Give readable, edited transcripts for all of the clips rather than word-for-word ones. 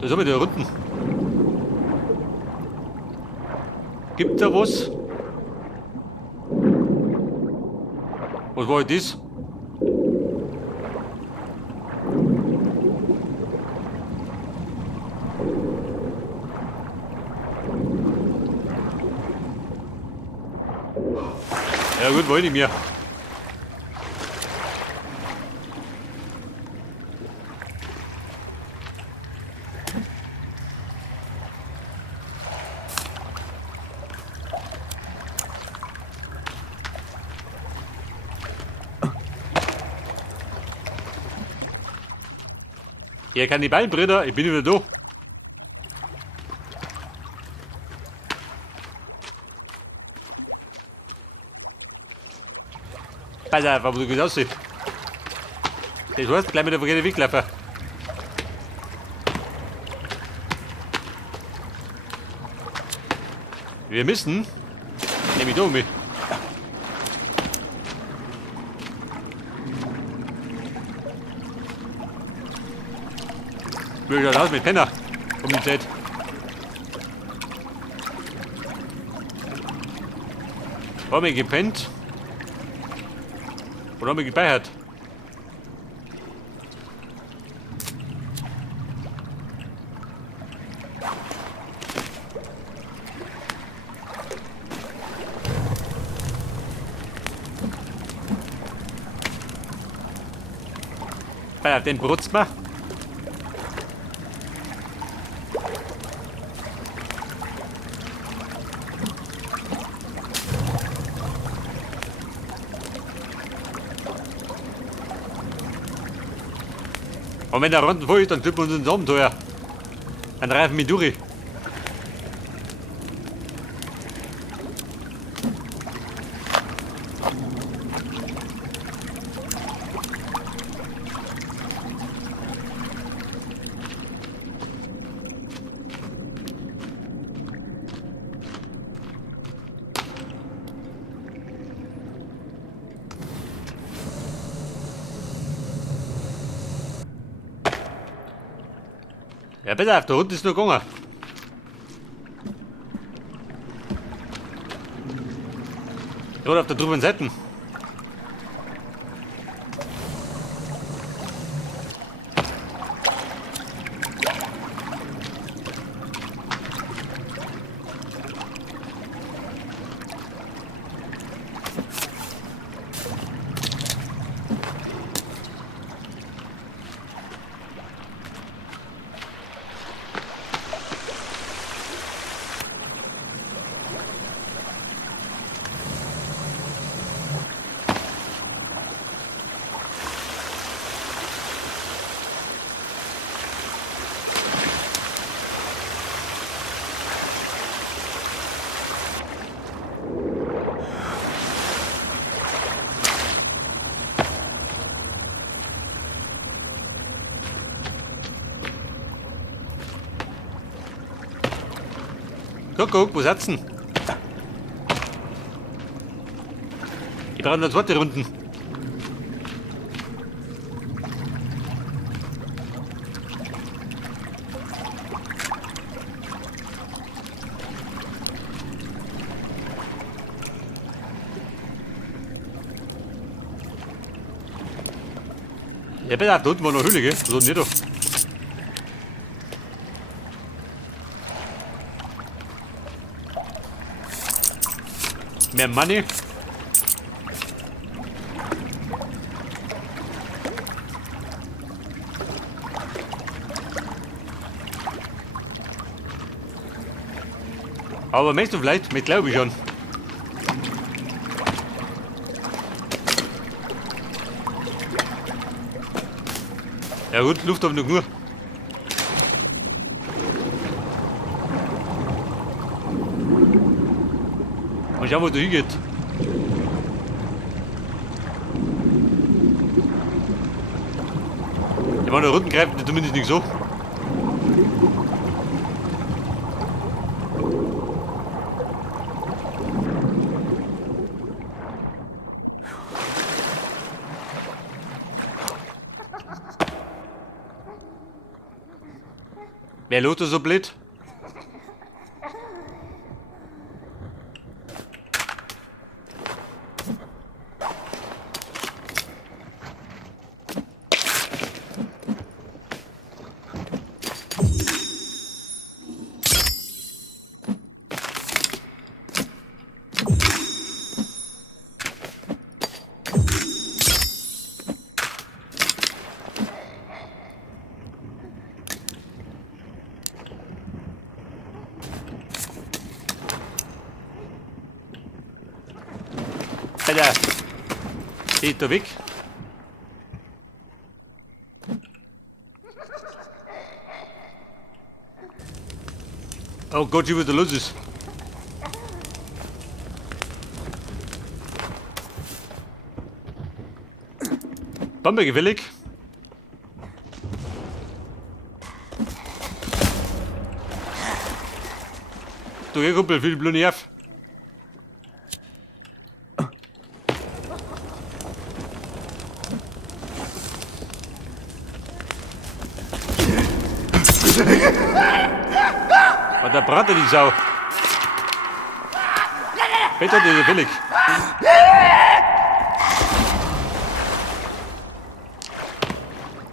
Da sind wir da unten. Gibt da was? Was war das? Ja gut, wollte ich mir. Ja, Kannibalenbrüder, ich bin wieder da. Pass auf, aber du gehst aussehen. Das heißt, gleich mit der Verkehrte weglaufen. Wir müssen. Nehme ich da mit. Wie schaut aus mit Penner? Um die Zeit. Haben wir gepennt? Oder haben wir gespeichert? Den brutzt man. Und wenn der Runden voll ist, dann tut man uns ins Abenteuer. Dann reifen wir durch. Ja, pass auf, der Hund ist noch gegangen. Oder auf der drüben Seite. So, guck, wo sitzen? Die brauchen noch zweite Runden. Ja, bitte, da unten war noch Höhle, gell? So, nicht doch. Mehr Money. Aber meinst du vielleicht? Mit glaube ich schon. Ja gut, Luft haben wir noch nur. Mal schauen, wo du hingeht. Ich meine, der Runden greift zumindest nicht so. Wer lot so blöd? Alter, geht da weg. Oh Gott, wie wieder los ist. Bombe gewillig. Du, ihr Kumpel, viel blöde Nerv. Und da brannte die Sau. Peter, die ist billig.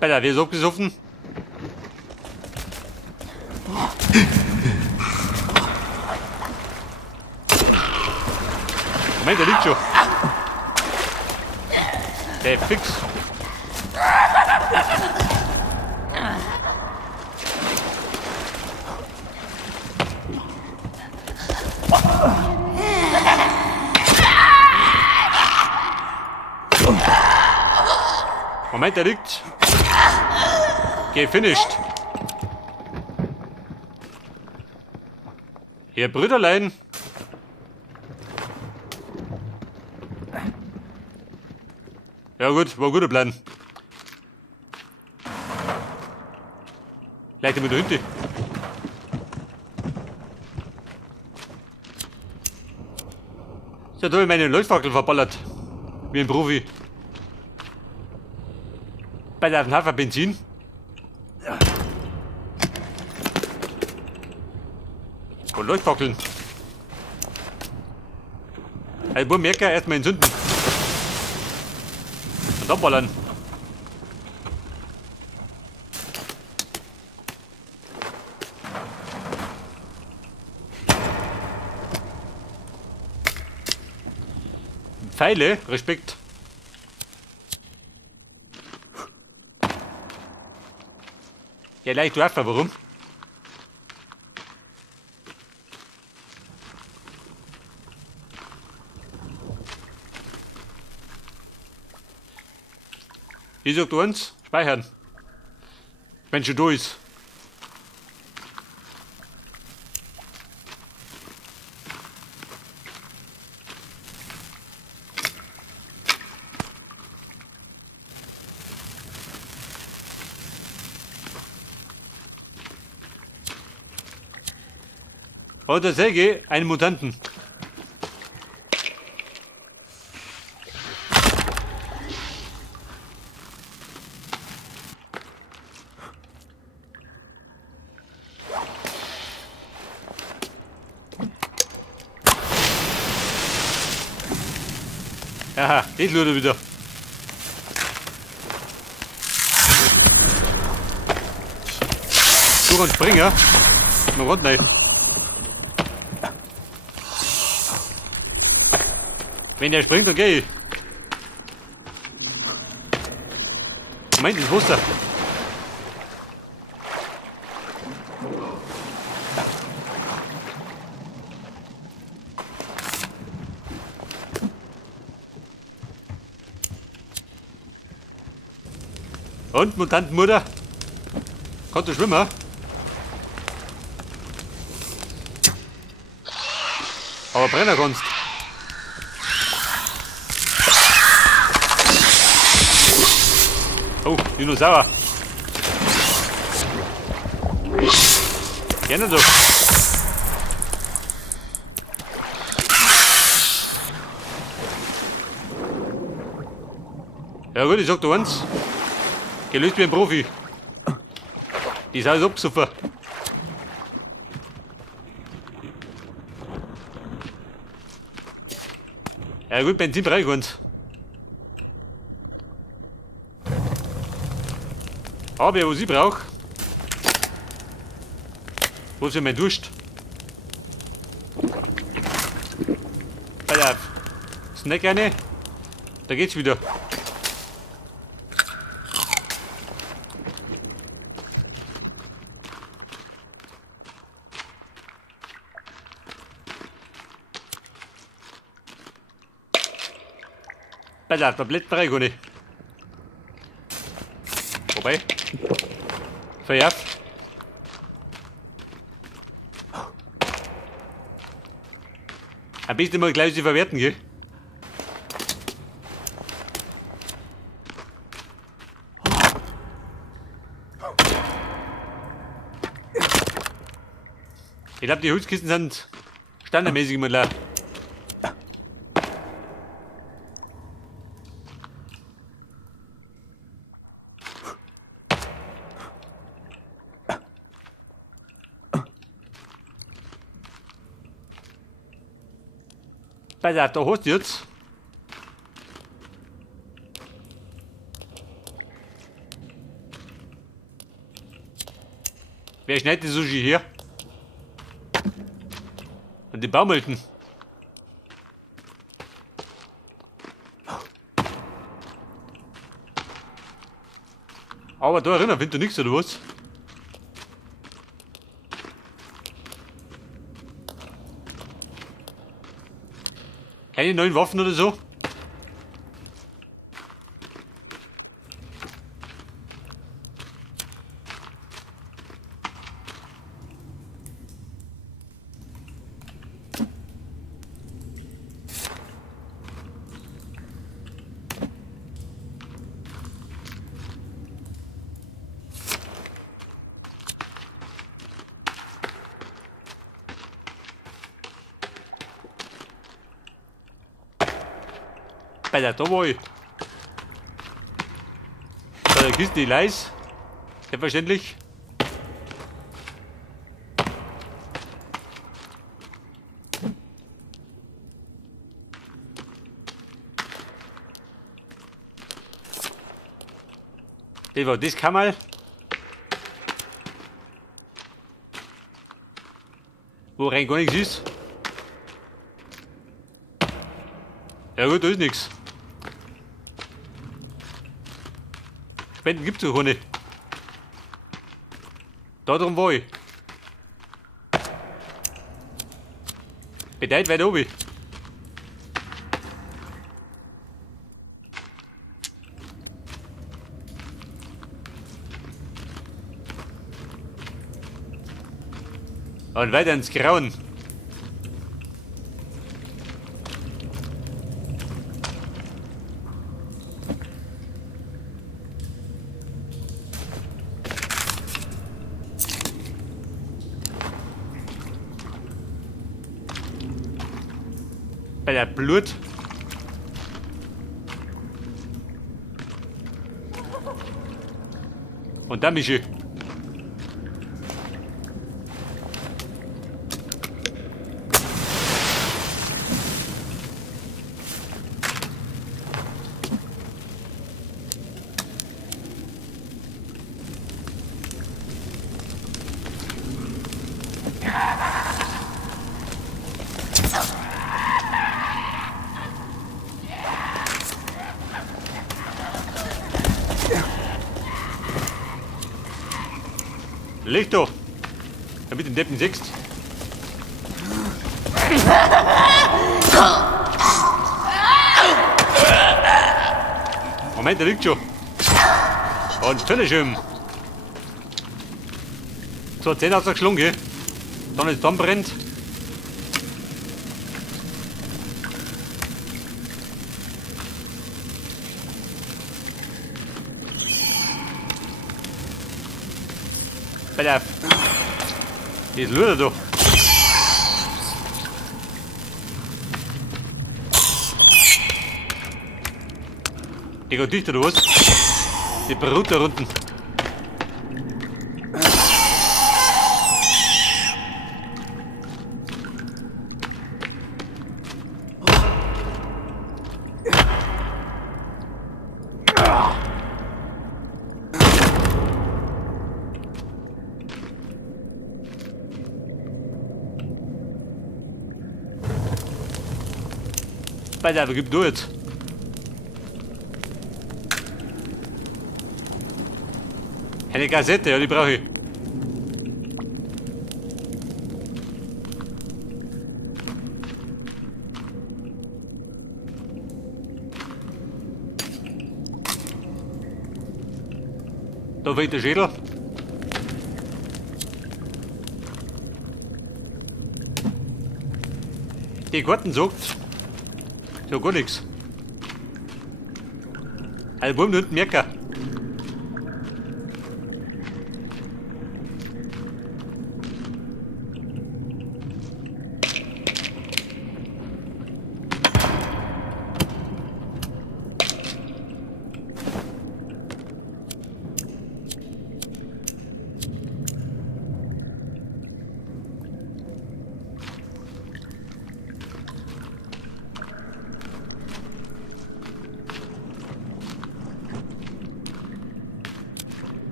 Peter, wir sind abgesoffen. Moment, der liegt schon. Der fix. Moment, der liegt. Gefinisht. Ihr Brüderlein. Ja gut, war ein guter Plan. Leite mit der Hünde. So, da habe ich meine Leuchtfackel verballert. Wie ein Profi. Bei der Hafer Benzin. Und Leuchtfackeln. Also, wo merken, erstmal entzünden. Und dann ballern. Pfeile, Respekt. Ja, leicht du einfach, warum? Wie sagt du uns? Speichern. Wenn schon da ist. Oder Säge, einen Mutanten. Aha, den lud er wieder. Du und Springer. Na Gott, nein. Wenn der springt, dann geh ich. Moment, das Muster. Und, Mutantenmutter? Kannst du schwimmen? Aber Brenner kannst. Oh, Dinosaurier. Gerne doch. Ja gut, ich sag dir eins. Gelöst wie ein Profi. Die Sau ist abgesoffen. Ja gut, Benzin brauche ich uns. Aber was ich brauche, was für mein Durst. Pass auf. Snack eine. Da geht's wieder. Pass auf, Tablett brauche ich gar nicht. Wobei. Verjagt. Am besten mal gleich sie verwerten, gell? Ich glaube, die Holzkisten sind standardmäßig immer leer. Pass auf, da hast du jetzt. Wer schneidet die Sushi hier? Und die Baumelten. Aber da drinnen findet du nichts, oder was? Keine neuen Waffen oder so? Bei der da war ich. Bei der Kiste die Leis. Selbstverständlich. Das war das Kammerl. Wo rein gar nichts ist. Ja gut, da ist nichts. Spenden gibt's doch nicht. Da drum war ich. Bedeutet weit oben. Und weiter ins Grauen. Bei der Blut. Und dann Mische. Leg doch! Damit den Deppen siehst. Moment, der liegt schon. Und finish him. So, 10 aus der Schlunge. Dann ist Dom brennt. Pass auf. Die ist Luder doch. Die geht dicht oder was? Die Brut da unten. Bei der gib du jetzt. Eine Kassette, ja, die brauche ich. Da fehlt der Schädel. Die Karten sagt, so gar nichts. Album und Merker.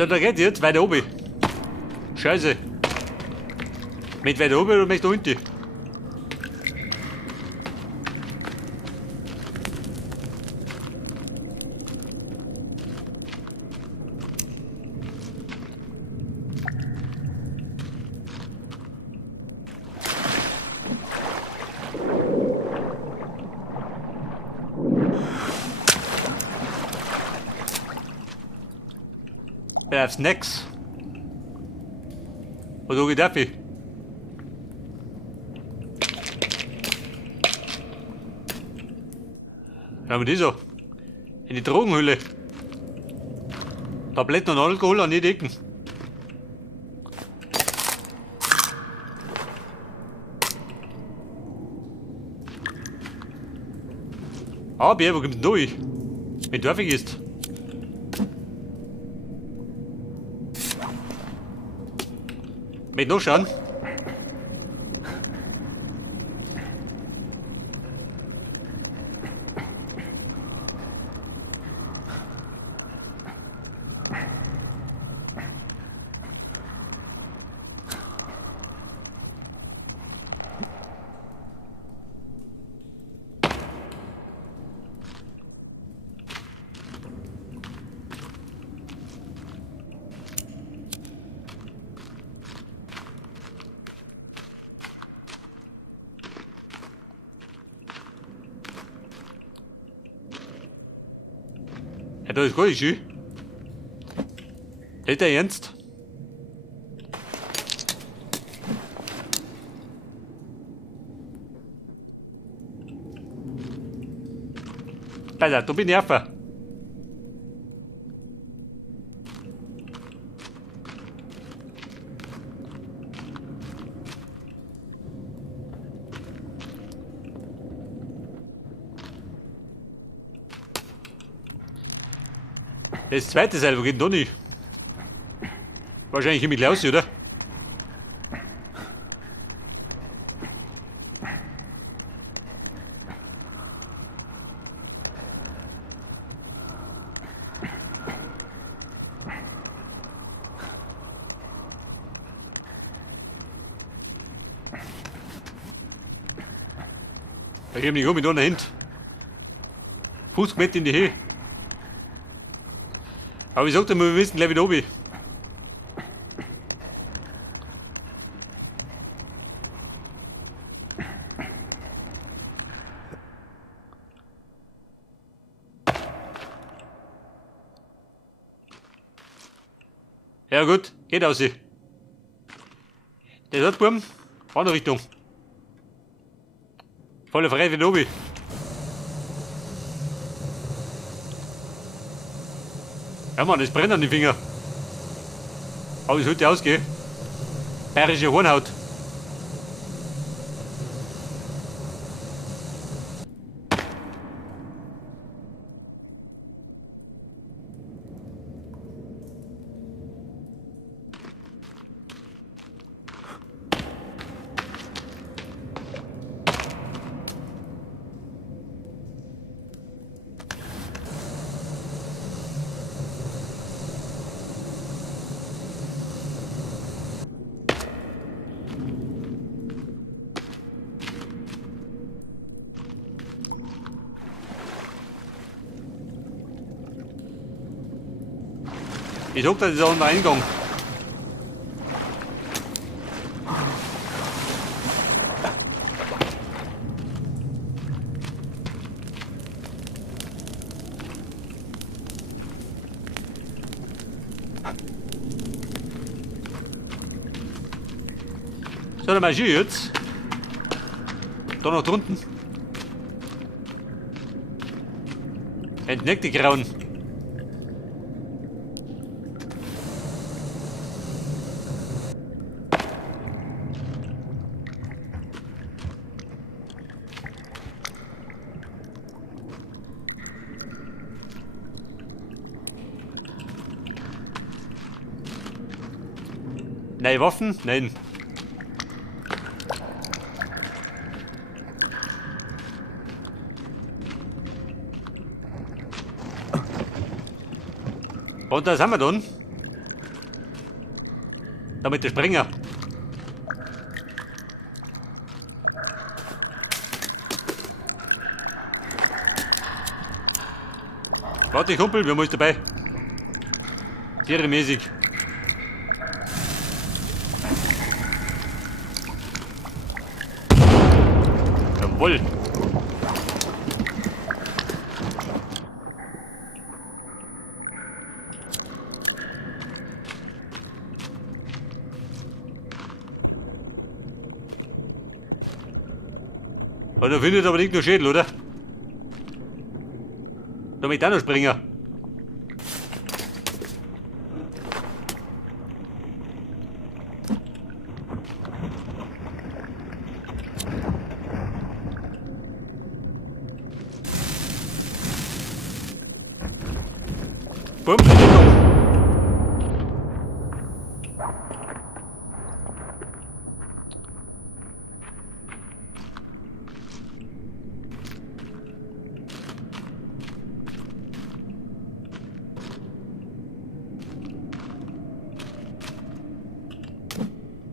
So, da geht jetzt weiter oben. Scheiße. Mit weiter oben oder mit da unten? Aufs Nix. Was sag ich dafür? Was haben wir die so? In die Drogenhülle. Tabletten und Alkohol an die Decken. Ah, Bier, wo kommst du durch? Wenn du ist. Mit noch schauen. Ja, da ist gar nicht schön. Hält der Ernst? Alter, du bin Nerver. Das zweite Seil, wo geht denn da nicht? Wahrscheinlich mit Laus, oder? Ich hab nicht mit einer Hand. Fuß mit in die Höhe. Aber ich sagte, wir müssen gleich wieder oben. Ja gut, geht aus. Der hat Buben, andere Richtung. Volle frei wieder oben. Ja Mann, das brennt an die Finger. Aber es sollte ausgehen. Bayerische Hornhaut. Ich guck, das ist auch ein Eingang. So, dann mal hier jetzt. Da noch drunten. Entdeckt die Grauen. Nein, Waffen? Nein. Und das haben wir dann. Damit der Springer. Warte, Kumpel, wir müssen dabei. Tieremäßig. Jawohl. Und da findet aber nicht nur Schädel, oder? Da möchte ich auch noch springen. Bumm, Entdeckung.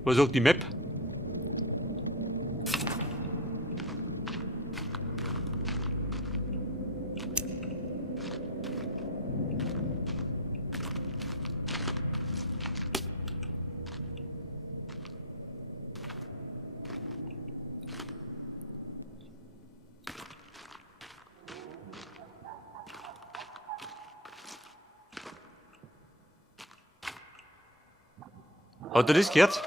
Was sagt die Map? Hat er das gehört?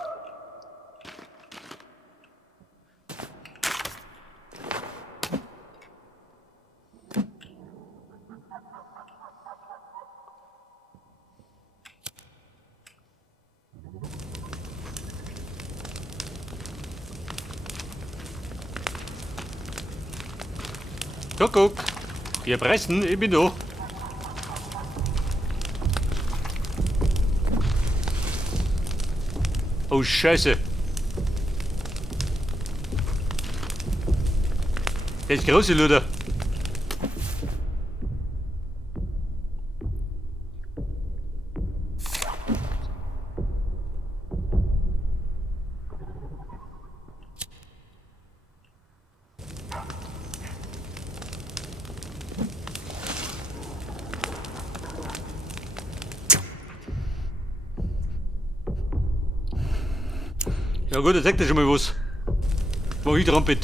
Guck. Wir pressen, ich bin da. Oh, Scheiße. Das ist große Luder. Ja gut, jetzt sagt er schon mal was. Wo ich dran bin.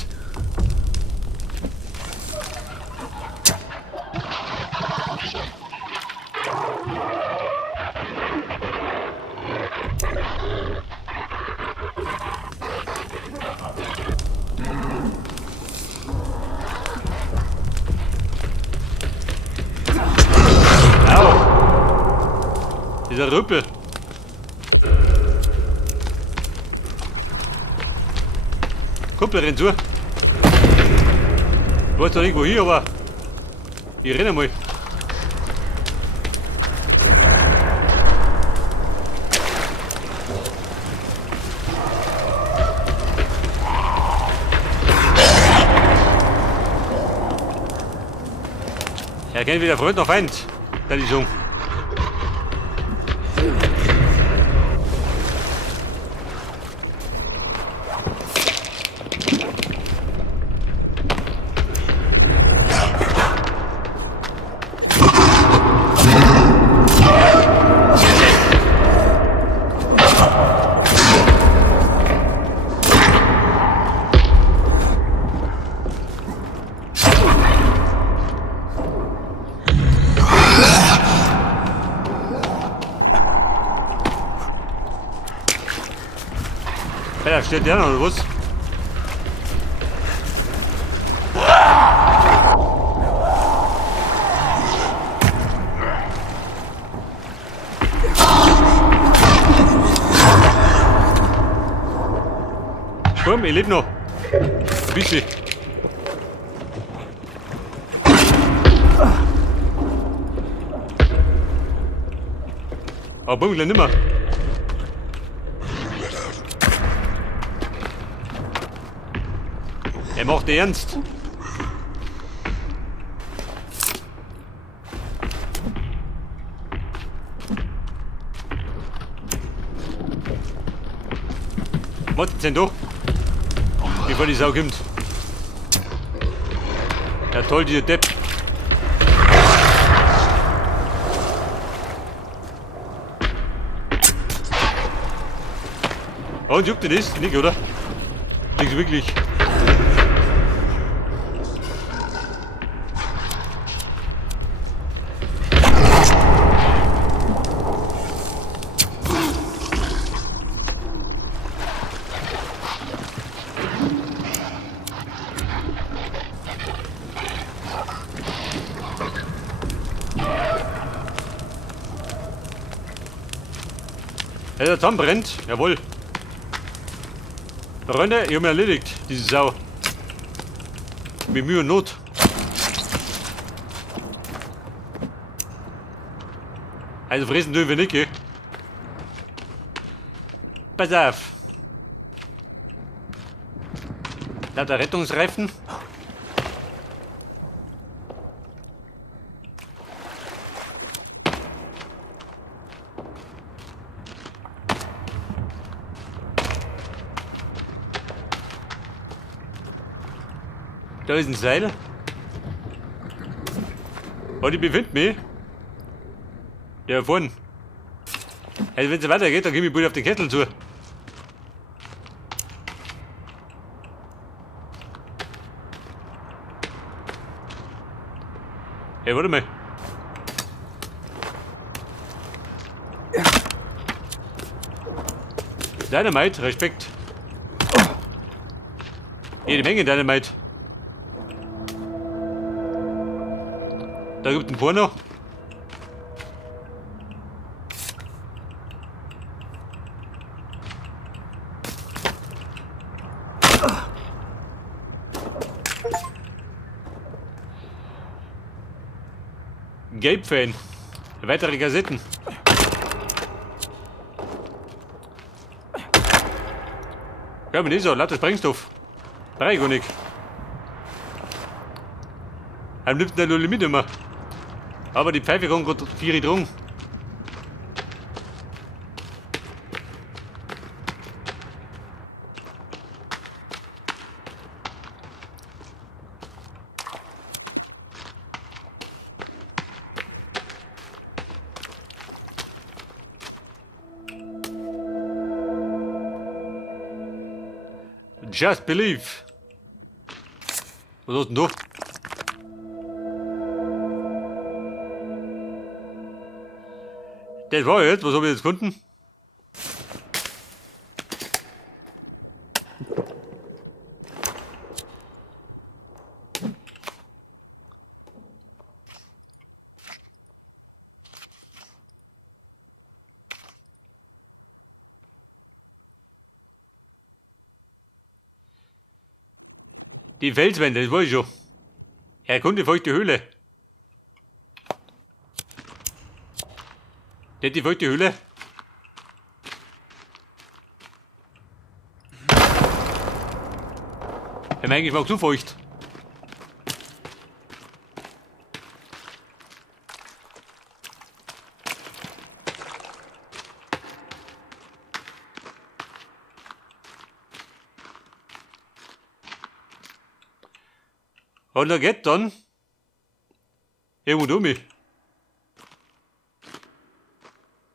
Au! Dieser Rüppel. Kumpel, renn zu. Du weißt doch irgendwo hier, aber ich renne mal. Er kennt weder Freund noch Feind, kann ich sagen. steht der noch, oder was? Komm, ich lebe noch. Ein bisschen. Aber Bungle nimmer. Er macht ernst. Was ist denn da? Wie war die Sau kommt? Ja toll, dieser Depp. Und juckt dir das? Nicht, oder? Nicht wirklich. Ja, der Zaun brennt. Jawohl. Freunde, ich hab mir erledigt, diese Sau. Mit Mühe und Not. Also fressen dürfen wir nicht, gell? Pass auf. Lauter Rettungsreifen. Da ist ein Seil. Und ich befinde mich. Ja, vorne. Also wenn es weitergeht, dann gehe ich bald auf den Kessel zu. Hey, warte mal. Dynamite, Respekt. Jede Menge Dynamite. Da gibt es ein Porno. Gabe-Fan. Weitere Kassetten. Ja, aber nicht so, lauter Sprengstoff. Brauch ich gar nicht. Am liebsten der Lulli mit immer. Aber die Pfeife kommt gerade 4 drum. Just believe. Was hast denn du? Das war jetzt, was habe ich jetzt gefunden? Die Felswände, das weiß ich schon. Erkunde feuchte Höhle. Nicht die feuchte Höhle? Ja, eigentlich war zu feucht. Und da geht dann irgendwo um mich.